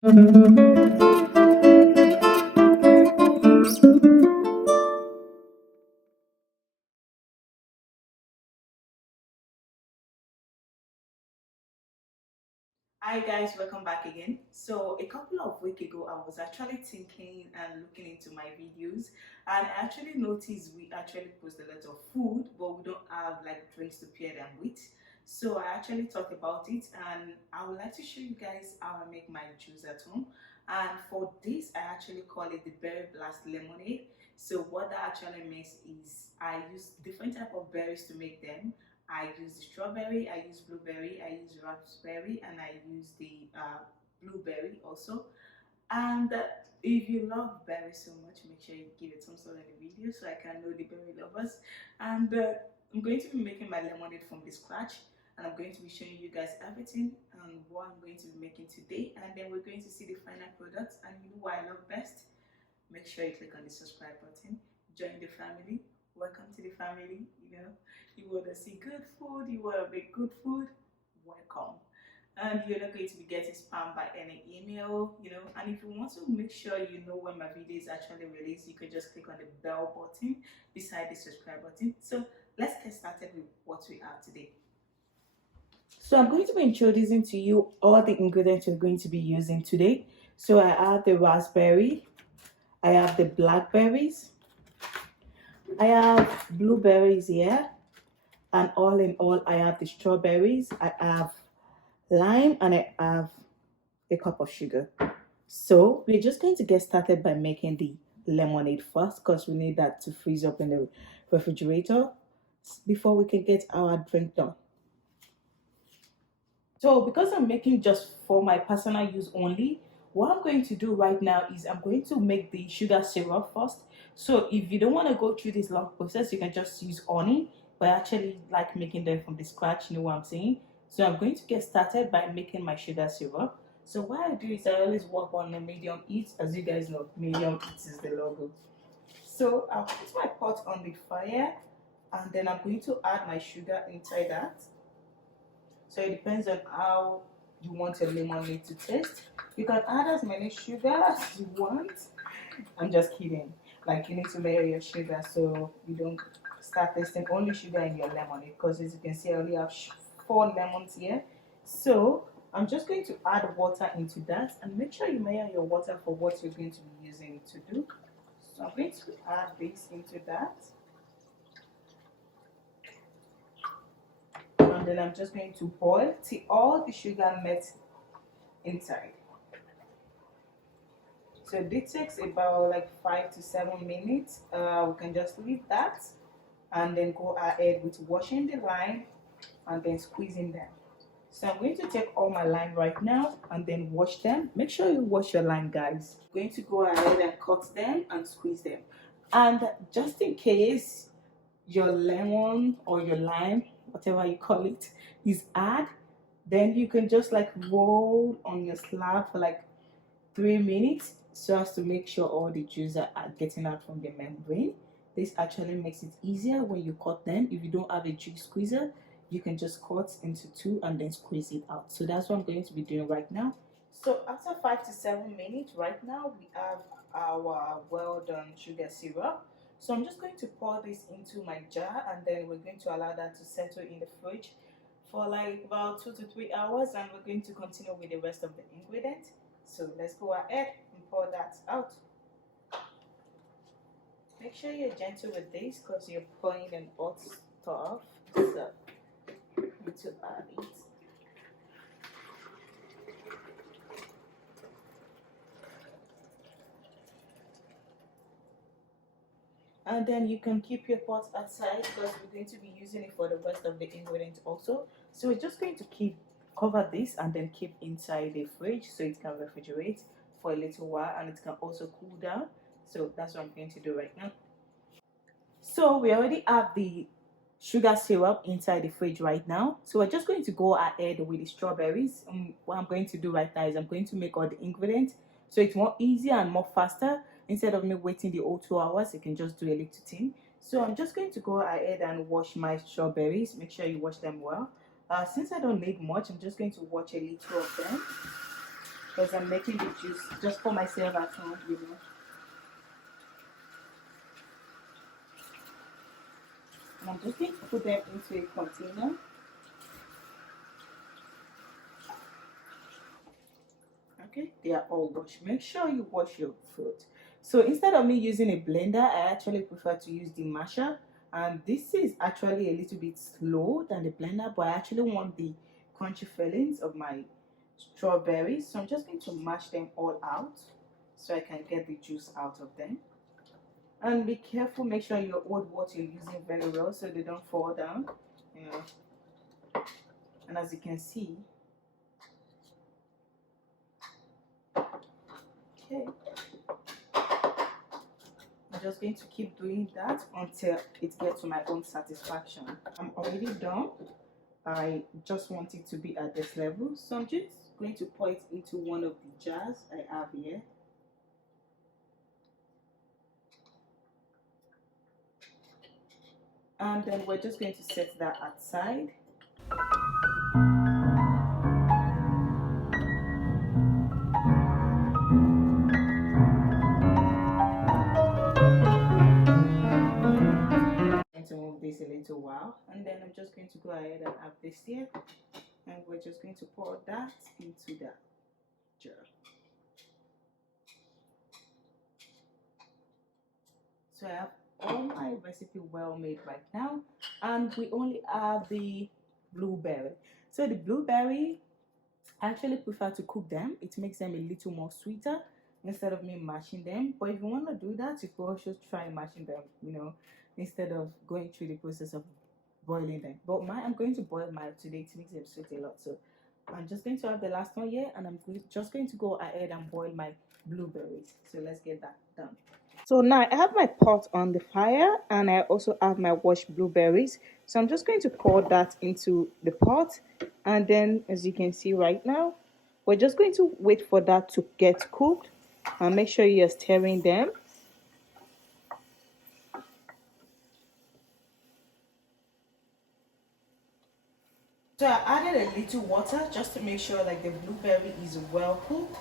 Hi guys, welcome back again. So a couple of weeks ago, I was actually thinking and looking into my videos, and I actually noticed we actually post a lot of food, but we don't have like drinks to pair them with. So I actually thought about it, and I would like to show you guys how I make my juice at home. And for this, I actually call it the berry blast lemonade. So what that actually makes is I use different type of berries to make them. I use the strawberry, I use blueberry, I use raspberry, and I use the blueberry also. And if you love berries so much, make sure you give it some sort of the video so I can know the berry lovers. And I'm going to be making my lemonade from the scratch, and I'm going to be showing you guys everything and what I'm going to be making today. And then we're going to see the final product. And you know what I love best? Make sure you click on the subscribe button, join the family. Welcome to the family. You want to see good food, you want to make good food, welcome. And you're not going to be getting spammed by any email. And if you want to make sure you know when my video is actually released, you can just click on the bell button beside the subscribe button. So let's get started with what we have today. So I'm going to be introducing to you all the ingredients we're going to be using today. So I have the raspberry, I have the blackberries, I have blueberries here, and all in all, I have the strawberries, I have lime, and I have a cup of sugar. So we're just going to get started by making the lemonade first because we need that to freeze up in the refrigerator before we can get our drink done. So because I'm making just for my personal use only, what I'm going to do right now is I'm going to make the sugar syrup first. So if you don't want to go through this long process, you can just use honey, but I actually like making them from the scratch, you know what I'm saying? So I'm going to get started by making my sugar syrup. So what I do is I always work on a medium heat. As you guys know, medium heat is the logo. So I'll put my pot on the fire, and then I'm going to add my sugar inside that. So it depends on how you want your lemonade to taste. You can add as many sugar as you want. I'm just kidding. Like, you need to layer your sugar so you don't start tasting only sugar in your lemonade. Because as you can see, I only have 4 lemons here. So I'm just going to add water into that, and make sure you measure your water for what you're going to be using it to do. So I'm going to add this into that. And then I'm just going to boil till all the sugar melts inside. So this takes about like 5 to 7 minutes. We can just leave that and then go ahead with washing the lime and then squeezing them. So I'm going to take all my lime right now and then wash them. Make sure you wash your lime, guys. I'm going to go ahead and cut them and squeeze them. And just in case your lemon or your lime, whatever you call it, is hard, then you can just like roll on your slab for like 3 minutes so as to make sure all the juice are getting out from the membrane. This actually makes it easier when you cut them. If you don't have a juice squeezer, you can just cut into two and then squeeze it out. So that's what I'm going to be doing right now. So after 5 to 7 minutes, right now we have our well done sugar syrup. So I'm just going to pour this into my jar, and then we're going to allow that to settle in the fridge for like about 2 to 3 hours, and we're going to continue with the rest of the ingredients. So let's go ahead and pour that out. Make sure you're gentle with this because you're pouring in hot stuff. So need to add it. And then you can keep your pot outside because we're going to be using it for the rest of the ingredients also. So we're just going to cover this and then keep inside the fridge so it can refrigerate for a little while, and it can also cool down. So that's what I'm going to do right now. So we already have the sugar syrup inside the fridge right now. So we're just going to go ahead with the strawberries. What I'm going to do right now is I'm going to make all the ingredients so it's more easier and more faster. Instead of me waiting the whole 2 hours, you can just do a little thing. So I'm just going to go ahead and wash my strawberries. Make sure you wash them well. Since I don't need much, I'm just going to wash a little of them. because I'm making the juice just for myself at home, you know. And I'm just going to put them into a container. Okay, they are all washed. Make sure you wash your fruit. So instead of me using a blender, I actually prefer to use the masher. And this is actually a little bit slow than the blender, but I actually want the crunchy fillings of my strawberries. So I'm just going to mash them all out so I can get the juice out of them. And be careful, make sure you hold what you're using very well so they don't fall down. You know. And as you can see, okay. I'm just going to keep doing that until it gets to my own satisfaction. I'm already done. I just want it to be at this level. So I'm just going to pour it into one of the jars I have here. And then we're just going to set that aside. To move this a little while, and then I'm just going to go ahead and have this here, and we're just going to pour that into that jar. So I have all my recipe well made right now, and we only have the blueberry. So the blueberry, I actually prefer to cook them. It makes them a little more sweeter instead of me mashing them. But if you want to do that, you could also try mashing them, you know, instead of going through the process of boiling them. But I'm going to boil mine today to make them sweet a lot. So I'm just going to have the last one here, and I'm just going to go ahead and boil my blueberries. So let's get that done. So now I have my pot on the fire, and I also have my washed blueberries. So I'm just going to pour that into the pot, and then as you can see right now, we're just going to wait for that to get cooked, and make sure you're stirring them. So I added a little water just to make sure like the blueberry is well cooked,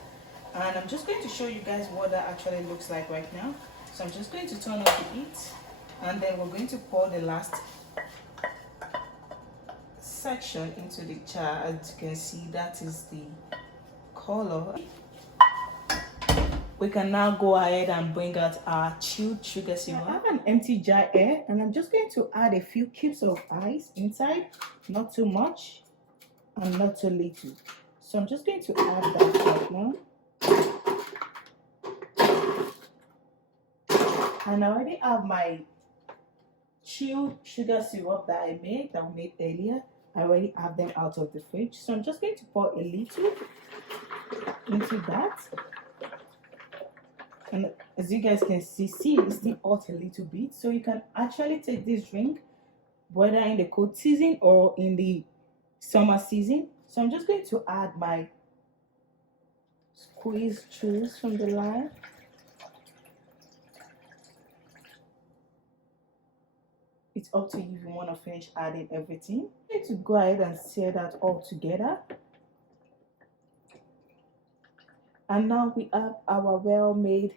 and I'm just going to show you guys what that actually looks like right now. So I'm just going to turn off the heat, and then we're going to pour the last section into the jar. As you can see, that is the color. We can now go ahead and bring out our chilled sugar syrup. I have an empty jar here, and I'm just going to add a few cubes of ice inside, not too much and not too little. So I'm just going to add that right now. And I already have my chilled sugar syrup that we made earlier. I already have them out of the fridge. So I'm just going to pour a little into that. And as you guys can see, it's still hot a little bit. So you can actually take this drink whether in the cold season or in the summer season. So I'm just going to add my squeezed juice from the lime. It's up to you if you want to finish adding everything. I'm going to go ahead and stir that all together. And now we have our well-made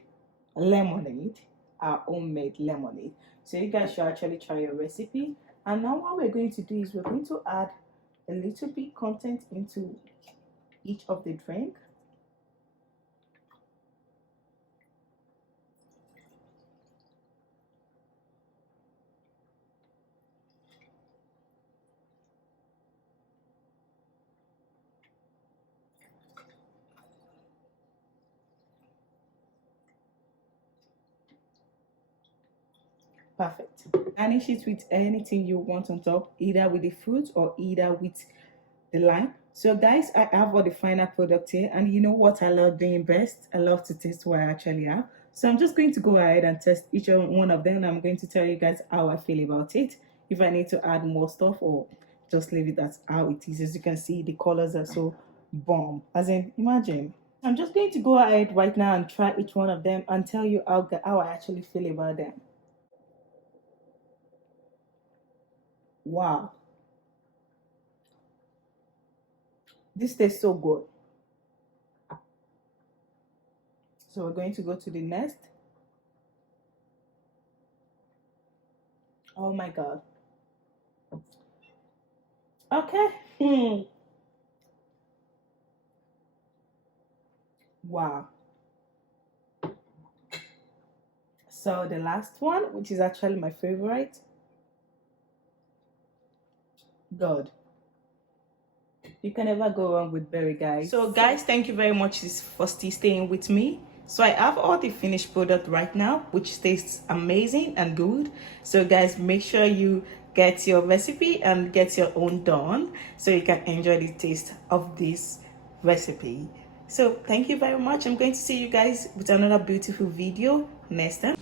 lemonade, our homemade lemonade. So you guys should actually try your recipe. And now what we're going to do is we're going to add a little bit content into each of the drink. Perfect. Garnish it with anything you want on top, either with the fruit or either with the lime. So guys, I have all the final product here, and you know what I love doing best? I love to taste what I actually have. So I'm just going to go ahead and test each one of them, and I'm going to tell you guys how I feel about it, if I need to add more stuff or just leave it as how it is. As you can see, the colors are so bomb, as in imagine. I'm just going to go ahead right now and try each one of them and tell you how I actually feel about them. Wow, this tastes so good. So we're going to go to the next. Oh my god. Okay. Wow. So the last one, which is actually my favorite. God, you can never go wrong with berry, guys. So guys, thank you very much for still staying with me. So I have all the finished product right now, which tastes amazing and good. So guys, make sure you get your recipe and get your own done so you can enjoy the taste of this recipe. So thank you very much. I'm going to see you guys with another beautiful video next time.